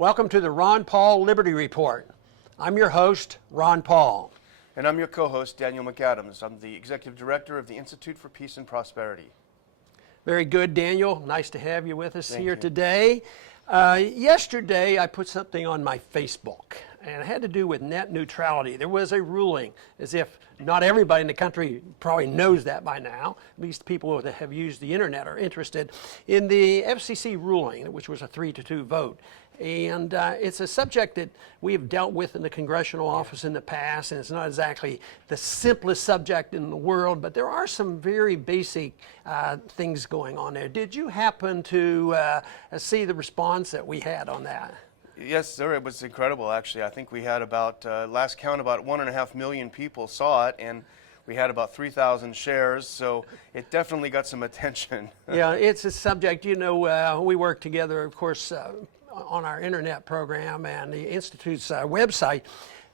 Welcome to the Ron Paul Liberty Report. I'm your host, Ron Paul. And I'm your co-host, Daniel McAdams. I'm the Executive Director of the Institute for Peace and Prosperity. Very good, Daniel. Nice to have you with us Thank here you. today. Yesterday, I put something on my Facebook, and it had to do with net neutrality. There was a ruling, as if not everybody in the country probably knows that by now, at least people that have used the internet are interested, in the FCC ruling, which was a 3-2 vote. And it's a subject that we have dealt with in the Congressional Office in the past, and it's not exactly the simplest subject in the world, but there are some very basic things going on there. Did you happen to see the response that we had on that? Yes, sir. It was incredible, actually. I think we had about, last count, about 1.5 million people saw it, and we had about 3,000 shares, so it definitely got some attention. Yeah, it's a subject, you know, we work together, of course, on our internet program and the Institute's website,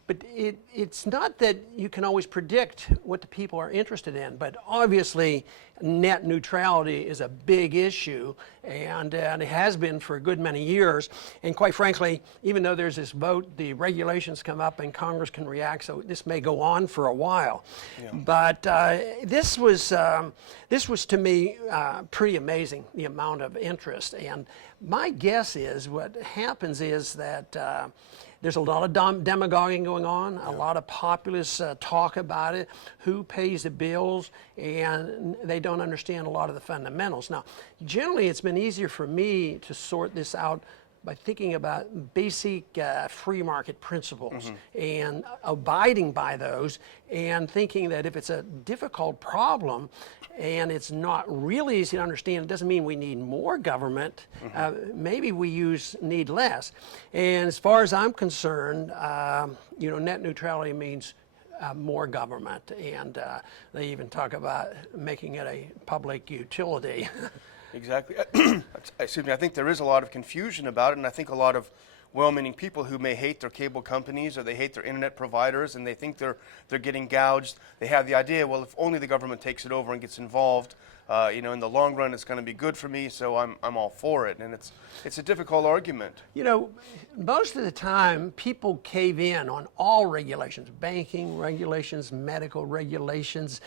but it's not that you can always predict what the people are interested in, but obviously net neutrality is a big issue, and it has been for a good many years. And quite frankly, even though there's this vote, the regulations come up and Congress can react, so this may go on for a while. Yeah. But this was to me pretty amazing, the amount of interest. And my guess is what happens is that there's a lot of demagoguing going on, a lot of populist talk about it, who pays the bills, and they don't understand a lot of the fundamentals. Now, generally, it's been easier for me to sort this out by thinking about basic free market principles and abiding by those, and thinking that if it's a difficult problem and it's not really easy to understand, it doesn't mean we need more government. Maybe we need less. And as far as I'm concerned, you know, net neutrality means more government, and they even talk about making it a public utility. Exactly. Excuse me. I think there is a lot of confusion about it, and I think a lot of well-meaning people who may hate their cable companies or they hate their internet providers and they think they're getting gouged. They have the idea, well, if only the government takes it over and gets involved, you know, in the long run, it's going to be good for me, so I'm all for it. And it's a difficult argument. You know, most of the time, people cave in on all regulations: banking regulations, medical regulations,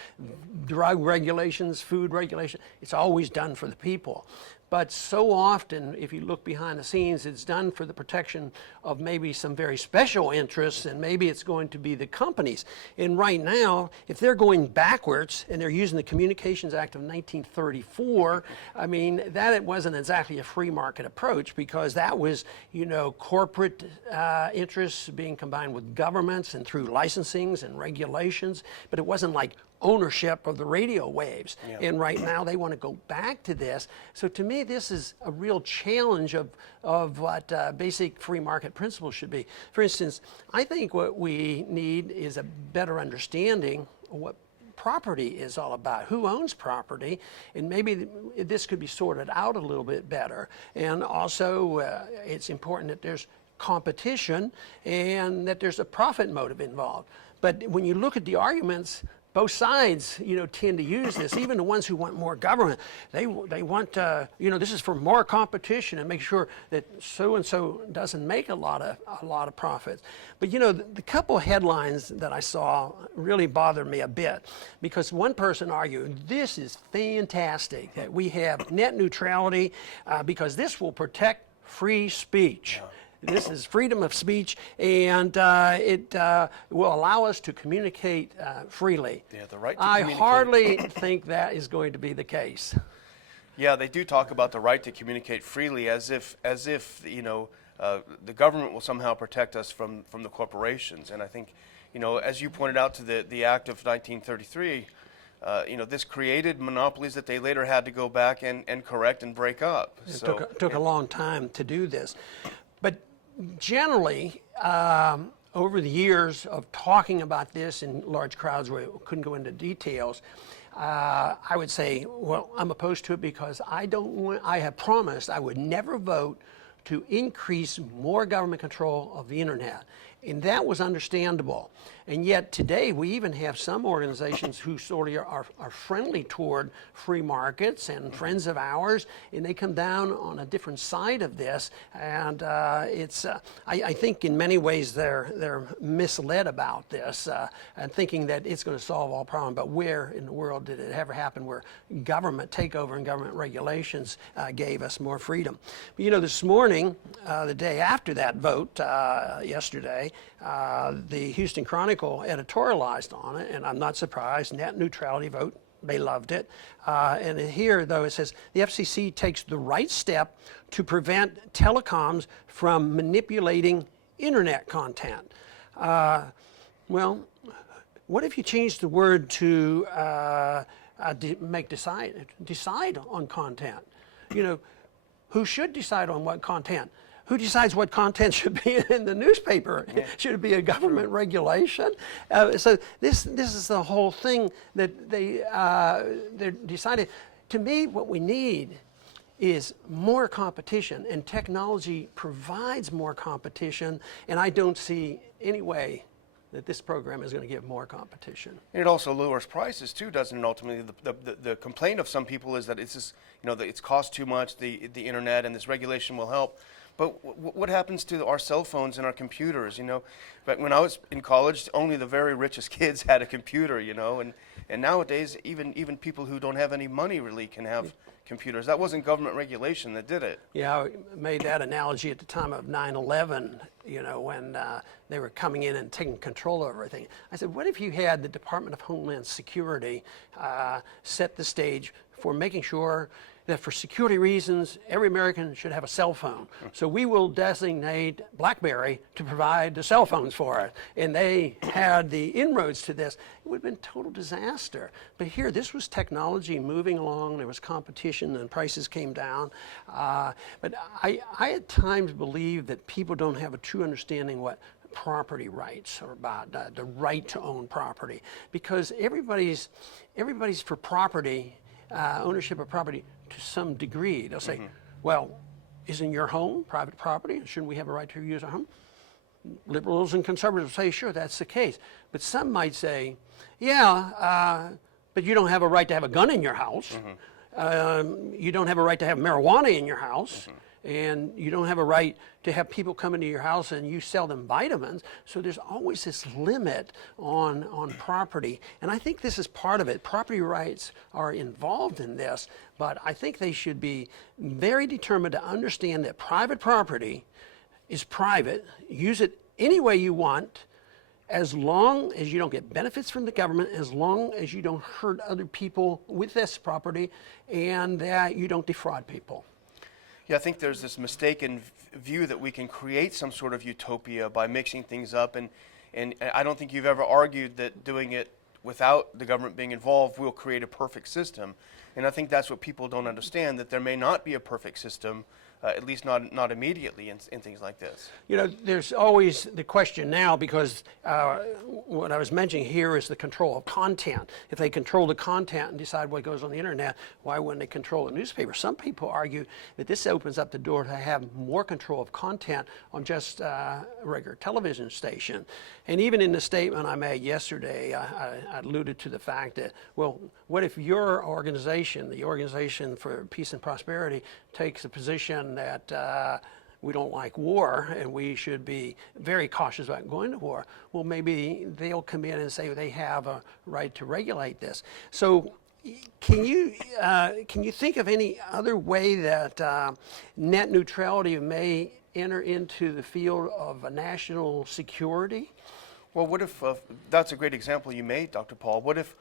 drug regulations, food regulations. It's always done for the people. But so often, if you look behind the scenes, it's done for the protection of maybe some very special interests, and maybe it's going to be the companies. And right now, if they're going backwards and they're using the Communications Act of 1934, I mean, that it wasn't exactly a free market approach, because that was, you know, corporate interests being combined with governments and through licensings and regulations, but it wasn't like ownership of the radio waves. Yeah. And right now they want to go back to this. So to me, this is a real challenge of what basic free market principles should be. For instance, I think what we need is a better understanding of what property is all about, who owns property, and maybe this could be sorted out a little bit better. And also it's important that there's competition and that there's a profit motive involved. But when you look at the arguments, both sides, you know, tend to use this. Even the ones who want more government, they want, you know, this is for more competition and make sure that so and so doesn't make a lot of profits. But you know, the couple headlines that I saw really bothered me a bit, because one person argued this is fantastic that we have net neutrality because this will protect free speech. This is freedom of speech, and it will allow us to communicate freely. Yeah, the right to communicate. I hardly think that is going to be the case. Yeah, they do talk about the right to communicate freely as if you know, the government will somehow protect us from the corporations. And I think, you know, as you pointed out to the Act of 1933, you know, this created monopolies that they later had to go back and correct and break up. It took a long time to do this. But generally, over the years of talking about this in large crowds where we couldn't go into details, I would say, well, I'm opposed to it because I have promised I would never vote to increase more government control of the internet. And that was understandable. And yet today we even have some organizations who sort of are friendly toward free markets and friends of ours, and they come down on a different side of this. And I think in many ways they're misled about this and thinking that it's going to solve all problems. But where in the world did it ever happen where government takeover and government regulations gave us more freedom? But, you know, this morning, the day after that vote yesterday, the Houston Chronicle editorialized on it, and I'm not surprised. Net neutrality vote, they loved it. And here, though, it says the FCC takes the right step to prevent telecoms from manipulating internet content. Well, what if you change the word to decide on content? You know, who should decide on what content? Who decides what content should be in the newspaper? Yeah. Should it be a government regulation? So this is the whole thing that they decided. To me, what we need is more competition, and technology provides more competition, and I don't see any way that this program is going to give more competition. And it also lowers prices too, doesn't it? Ultimately, the complaint of some people is that it's just, you know, that it's cost too much, the internet, and this regulation will help. But what happens to our cell phones and our computers, you know? But when I was in college, only the very richest kids had a computer, you know, and nowadays even people who don't have any money really can have computers. That wasn't government regulation that did it. Yeah, I made that analogy at the time of 9/11, you know, when they were coming in and taking control of everything. I said, what if you had the Department of Homeland Security set the stage for making sure that for security reasons, every American should have a cell phone. So we will designate BlackBerry to provide the cell phones for it. And they had the inroads to this. It would have been a total disaster. But here, this was technology moving along. There was competition and prices came down. But I at times believe that people don't have a true understanding what property rights are about, the right to own property. Because everybody's for property, ownership of property to some degree. They'll say, well, isn't your home private property? Shouldn't we have a right to use our home? Liberals and conservatives say, sure, that's the case. But some might say, yeah, but you don't have a right to have a gun in your house. You don't have a right to have marijuana in your house. And you don't have a right to have people come into your house and you sell them vitamins. So there's always this limit on property. And I think this is part of it. Property rights are involved in this, but I think they should be very determined to understand that private property is private. Use it any way you want, as long as you don't get benefits from the government, as long as you don't hurt other people with this property, and that you don't defraud people. Yeah, I think there's this mistaken view that we can create some sort of utopia by mixing things up, and I don't think you've ever argued that doing it without the government being involved will create a perfect system. And I think that's what people don't understand, that there may not be a perfect system, at least not immediately in things like this. You know, there's always the question now, because what I was mentioning here is the control of content. If they control the content and decide what goes on the internet, why wouldn't they control the newspaper? Some people argue that this opens up the door to have more control of content on just a regular television station. And even in the statement I made yesterday, I alluded to the fact that, well, what if your organization, the Organization for Peace and Prosperity, takes a position that we don't like war and we should be very cautious about going to war? Well, maybe they'll come in and say they have a right to regulate this. So can you think of any other way that net neutrality may enter into the field of national security? Well, what if that's a great example you made, Dr. Paul. What if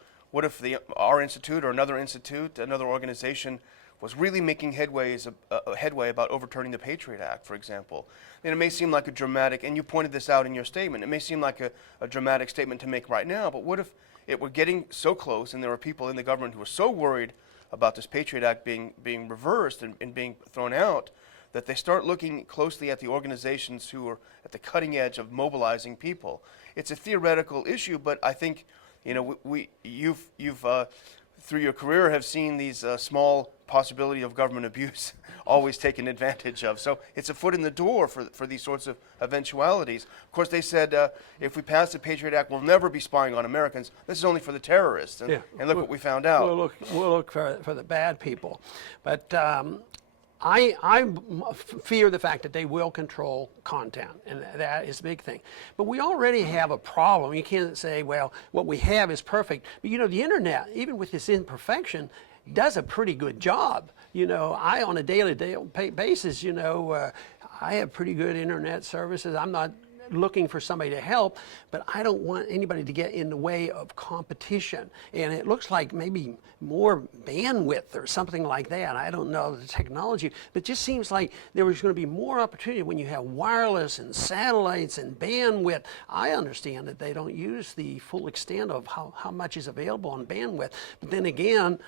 our institute or another institute, another organization, was really making headway about overturning the Patriot Act, for example? And it may seem like a dramatic, and you pointed this out in your statement, it may seem like a dramatic statement to make right now, but what if it were getting so close and there were people in the government who were so worried about this Patriot Act being reversed and being thrown out, that they start looking closely at the organizations who are at the cutting edge of mobilizing people? It's a theoretical issue, but I think, you know, through your career have seen these small possibility of government abuse always taken advantage of. So it's a foot in the door for these sorts of eventualities. Of course, they said if we pass the Patriot Act, we'll never be spying on Americans. This is only for the terrorists. And, and look what we found out. We'll look for the bad people. But I fear the fact that they will control content, and that is a big thing. But we already have a problem. You can't say, well, what we have is perfect. But you know, the internet, even with this imperfection, does a pretty good job. You know, I on a daily basis, you know, I have pretty good internet services. I'm not looking for somebody to help, but I don't want anybody to get in the way of competition. And it looks like maybe more bandwidth or something like that. I don't know the technology, but it just seems like there was going to be more opportunity when you have wireless and satellites and bandwidth. I understand that they don't use the full extent of how much is available on bandwidth, but then again,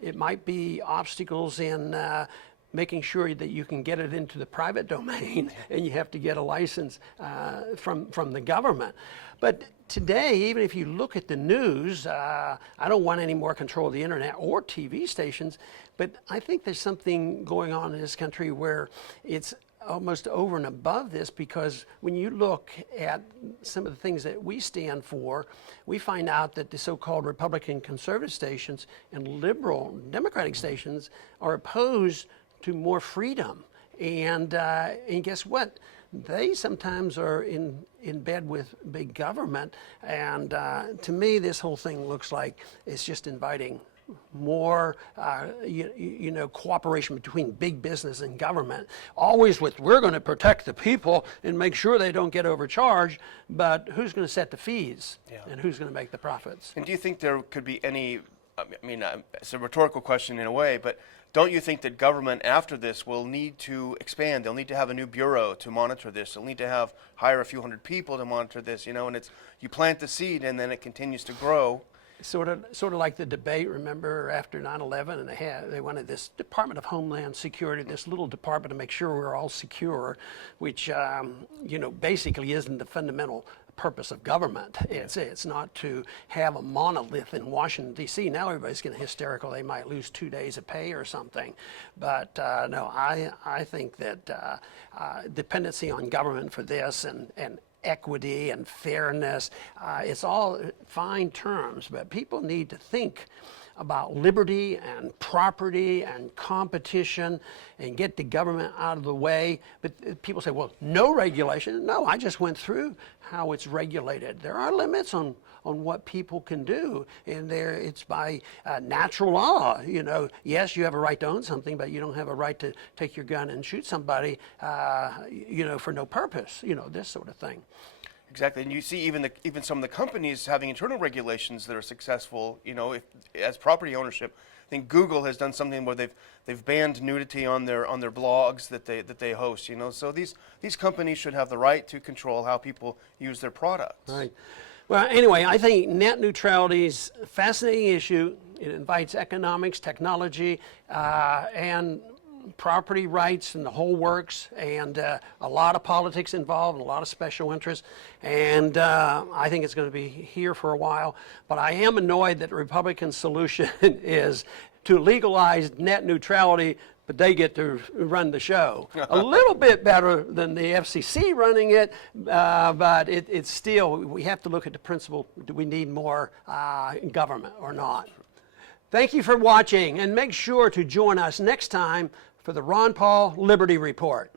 it might be obstacles in making sure that you can get it into the private domain, and you have to get a license from the government. But today, even if you look at the news, I don't want any more control of the internet or TV stations, but I think there's something going on in this country where it's almost over and above this, because when you look at some of the things that we stand for, we find out that the so-called Republican conservative stations and liberal Democratic stations are opposed to more freedom, and guess what? They sometimes are in bed with big government, and to me, this whole thing looks like it's just inviting more, you know, cooperation between big business and government. Always with, we're going to protect the people and make sure they don't get overcharged, but who's going to set the fees, and who's going to make the profits? And do you think there could be any? I mean, it's a rhetorical question in a way, but don't you think that government after this will need to expand? They'll need to have a new bureau to monitor this. They'll need to hire a few hundred people to monitor this, you know, and you plant the seed and then it continues to grow. Sort of like the debate, remember, after 9/11, and they wanted this Department of Homeland Security, this little department to make sure we're all secure, which, you know, basically isn't the fundamental purpose of government. It's not to have a monolith in Washington, D.C. Now everybody's getting hysterical. They might lose 2 days of pay or something. But no, I think that dependency on government for this and equity and fairness, it's all fine terms, but people need to think about liberty and property and competition and get the government out of the way. But people say, well, no regulation. No, I just went through how it's regulated. There are limits on what people can do, and it's by natural law. You know, yes, you have a right to own something, but you don't have a right to take your gun and shoot somebody, you know, for no purpose. You know, this sort of thing. Exactly, and you see even some of the companies having internal regulations that are successful. You know, as property ownership, I think Google has done something where they've banned nudity on their blogs that they host. You know, so these companies should have the right to control how people use their products. Right. Well, anyway, I think net neutrality is a fascinating issue. It invites economics, technology, and property rights and the whole works, and a lot of politics involved, and a lot of special interests, and I think it's going to be here for a while. But I am annoyed that the Republican solution is to legalize net neutrality, but they get to run the show. A little bit better than the FCC running it, but it's still, we have to look at the principle, do we need more government or not? Thank you for watching, and make sure to join us next time for the Ron Paul Liberty Report.